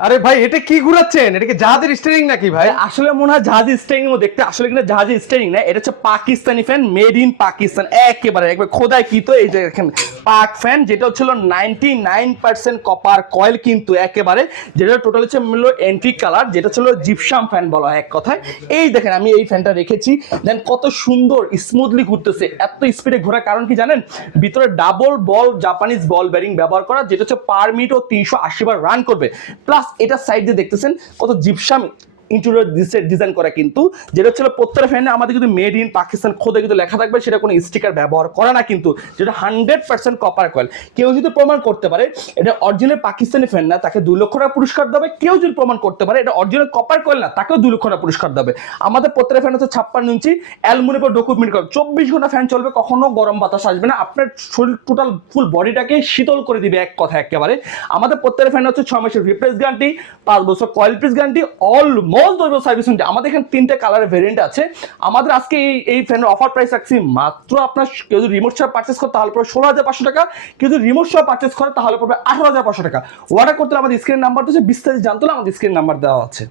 আরে ভাই এটা কি ঘুরাচ্ছেন? এটা কি জাহাজের স্টিয়ারিং নাকি ভাই? আসলে মনে হয় জাহাজ স্টেরিং মতো দেখতে, আসলে কিন্তু জাহাজ স্টেরিং না, এটা হচ্ছে Pakistani fan, made in Pakistan, একেবারে একবার খোদাই কি তো এই যে দেখেন পাক ফ্যান, যেটা হচ্ছিল 99% কপার কয়েল কিন্তু একেবারে, যেটা টোটাল হচ্ছে মূল্য এন্ট্রি কালার, যেটা ছিল জিপসাম ফ্যান বলা হয় এক কথায়। এই দেখেন আমি এই ফ্যানটা রেখেছি, দেন কত সুন্দর স্মুথলি ঘুরতেছে। এত স্পিডে ঘোরার কারণ কি জানেন? ভিতরে ডাবল বল জাপানিজ বল বেরিং ব্যবহার করা, যেটা হচ্ছে পার মিনিট ও 380 বার রান করবে। প্লাস এটা সাইড দিয়ে দেখতেছেন কত জিপসাম ইন্টেরিয়র ডিজাইন করা কিন্তু, যেটা হচ্ছে প্রত্যেকটা ফ্যানে আমাদের কিন্তু মেড ইন পাকিস্তান খোদে কিন্তু লেখা থাকবে, সেটা কোনো স্টিকার ব্যবহার করা না কিন্তু, যেটা 100% কপার কয়েল। কেউ যদি প্রমাণ করতে পারে এটা অরিজিনাল পাকিস্তানি ফ্যান না, তাকে 2 লক্ষ টাকা পুরস্কার দেবে। কেউ যদি প্রমাণ করতে পারে এটা অরিজিনাল কপার কয়েল না, তাকেও 2 লক্ষ টাকা পুরস্কার দেবে। আমাদের প্রত্যেকটা ফ্যান হচ্ছে 56 ইঞ্চি অ্যালুমিনিয়াম ডকুমেন্ট করা, 24 ঘন্টা ফ্যান চলবে, কখনো গরম বাতাস আসবে না, আপনার শরীর টোটাল ফুল বডিটাকে শীতল করে দিবে এক কথা একেবারে। আমাদের প্রত্যেকটা ফ্যান হচ্ছে 6 মাসের রিপ্লেস গ্যারান্টি, 5 বছর কয়েল পিস গ্যারান্টি, অলমোস্ট 2 বছর সার্ভিস। আমাদের এখানে 3টে কালারের ভেরিয়েন্ট আছে। আমাদের আজকে এই ফ্যানের অফার প্রাইস রাখছি মাত্র, আপনার কেউ যদি রিমোট সহ পারচেস করে তাহলে পড়বে 16,500 টাকা, কেউ যদি রিমোট সহ পারচেস করে তাহলে পড়বে 18,500 টাকা। অর্ডার করতে আমাদের স্ক্রিন নাম্বার দিচ্ছে, বিস্তারিত জানতে হলে আমাদের স্ক্রিন নাম্বার দেওয়া আছে।